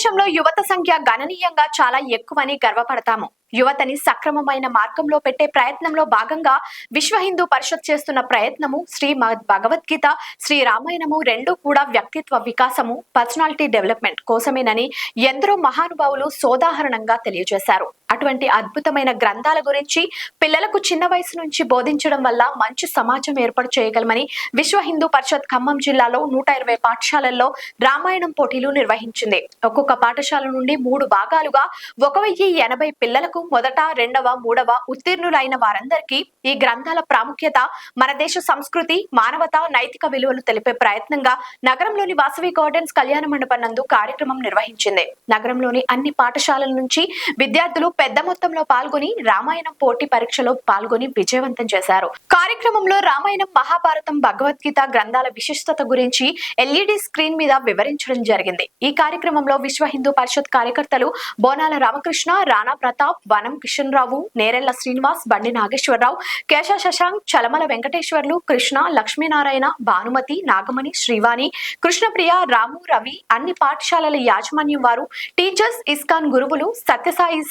దేశంలో యువత సంఖ్య గణనీయంగా చాలా ఎక్కువని గర్వపడతాము. యువతని సక్రమమైన మార్గంలో పెట్టే ప్రయత్నంలో భాగంగా విశ్వ హిందూ పరిషత్ చేస్తున్న ప్రయత్నము శ్రీమద్ భగవద్గీత, శ్రీ రామాయణము రెండు కూడా వ్యక్తిత్వ వికాసము, పర్సనాలిటీ డెవలప్మెంట్ కోసమేనని ఎందరో మహానుభావులు సోదాహరణంగా తెలియజేశారు. అటువంటి అద్భుతమైన గ్రంథాల గురించి పిల్లలకు చిన్న వయసు నుంచి బోధించడం వల్ల మంచి సమాజం ఏర్పాటు చేయగలమని విశ్వ హిందూ పరిషత్ ఖమ్మం జిల్లాలో 120 పాఠశాలల్లో రామాయణం పోటీలు నిర్వహించింది. ఒక్కొక్క పాఠశాల నుండి 3 భాగాలుగా 1080 పిల్లలకు మొదట, రెండవ, మూడవ ఉత్తీర్ణులైన వారందరికీ ఈ గ్రంథాల ప్రాముఖ్యత, మన దేశ సంస్కృతి, మానవత, నైతిక విలువలు తెలిపే ప్రయత్నంగా నగరంలోని వాసవి గార్డెన్స్ కళ్యాణ మండపం నందు కార్యక్రమం నిర్వహించింది. నగరంలోని అన్ని పాఠశాలల నుంచి విద్యార్థులు పెద్ద మొత్తంలో పాల్గొని రామాయణం పోటీ పరీక్షలో పాల్గొని విజయవంతం చేశారు. కార్యక్రమంలో రామాయణం, మహాభారతం, భగవద్గీత గ్రంథాల విశిష్టత గురించి LED స్క్రీన్ మీద వివరించడం జరిగింది. ఈ కార్యక్రమంలో విశ్వ హిందూ పరిషత్ కార్యకర్తలు బోనాల రామకృష్ణ, రాణా ప్రతాప్, వనం కిషన్ రావు, నేరెళ్ల శ్రీనివాస్, బండి నాగేశ్వరరావు, కేశ శశాంక్, చలమల వెంకటేశ్వర్లు, కృష్ణ, లక్ష్మీనారాయణ, భానుమతి, నాగమణి, శ్రీవాణి, కృష్ణప్రియ, రాము, రవి, అన్ని పాఠశాలల యాజమాన్యం వారు, టీచర్స్, ఇస్కాన్ గురువులు, సత్యసాయి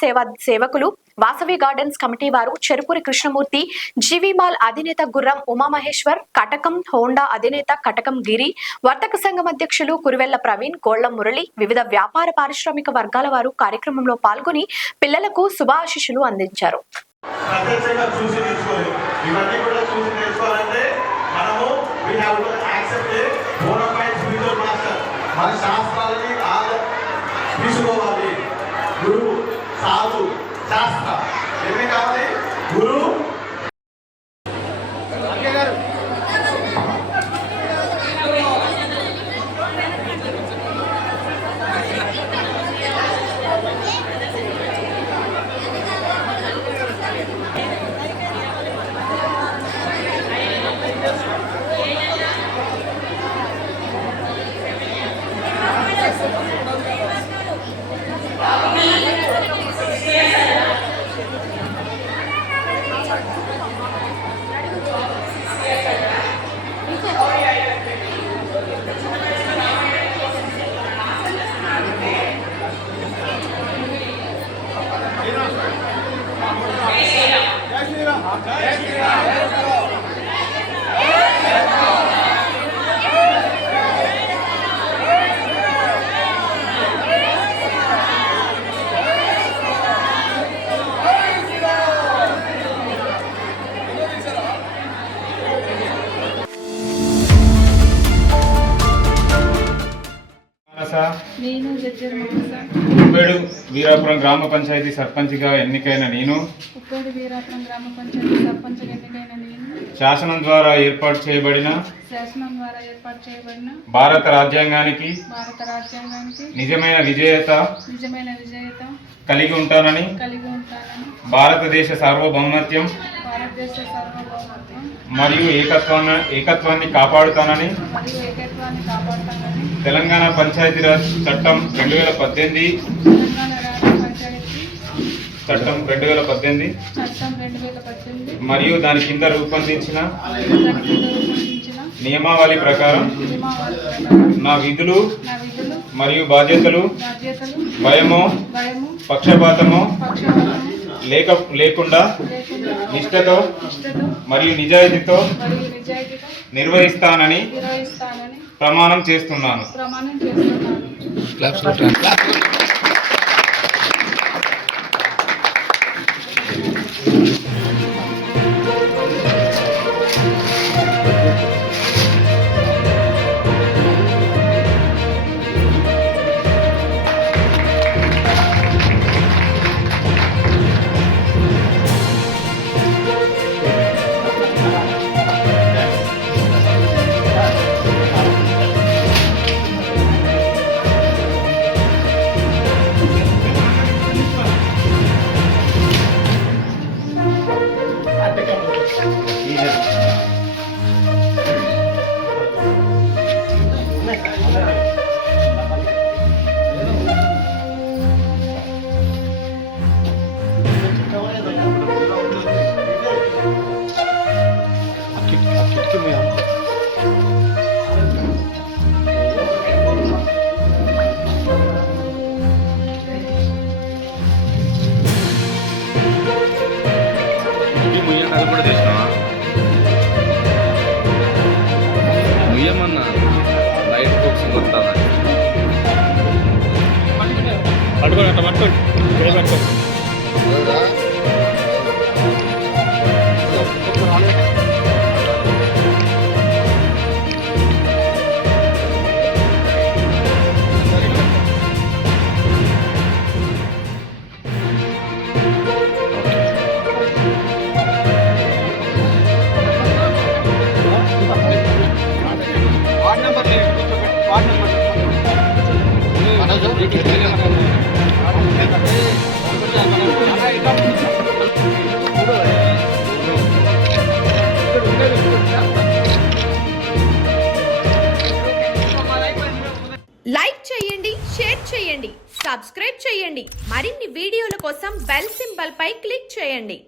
సేవకులు, వాసవి గార్డెన్స్ కమిటీ వారు, చెరుకూరి కృష్ణమూర్తి, జీవీమాల్ అధినేత గుర్రం ఉమామహేశ్వర్, కటకం హోండా అధినేత కటకం గిరి, వర్తక సంఘం అధ్యక్షులు కురువెల్ల ప్రవీణ్, గోళ్ల మురళి, వివిధ వ్యాపార పారిశ్రామిక వర్గాల వారు కార్యక్రమంలో పాల్గొని పిల్లలకు శుభాశీస్సులు అందించారు. శాస్త్ర ఏమి కావాలి? గురు ఉప్పేడు వీరాపురం గ్రామ పంచాయతీ సర్పంచ్గా ఎన్నికైన నేను శాసనం ద్వారా ఏర్పాటు చేయబడిన భారత రాజ్యాంగానికి నిజమైన విధేయత కలిగి ఉంటానని భారతదేశ సార్వభౌమత్యం మరియు ఏకత్వాన్ని కాపాడుతానని తెలంగాణ పంచాయతీరాజ్ చట్టం 2018 మరియు దాని కింద రూపొందించిన నియమావళి ప్రకారం నా విధులు మరియు బాధ్యతలు భయమో పక్షపాతమో లేకుండా నిష్ఠతో మరియు నిజాయితీతో నిర్వహిస్తానని ప్రమాణం చేస్తున్నాను. ముయ్యి ముయ్యండి అది కూడా చేసినావా ముయ్యమన్నా లైట్ బుక్స్ వస్తుందా పట్టుకోండి అట్లా పట్టుకోండి పట్టుకోండి వార్డ్ నెంబర్ లేదు వార్డ్ నెంబర్ లైక్ చేయండి, షేర్ చేయండి, సబ్స్క్రైబ్ చేయండి. మరిన్ని వీడియోల కోసం బెల్ సింబల్ పై క్లిక్ చేయండి.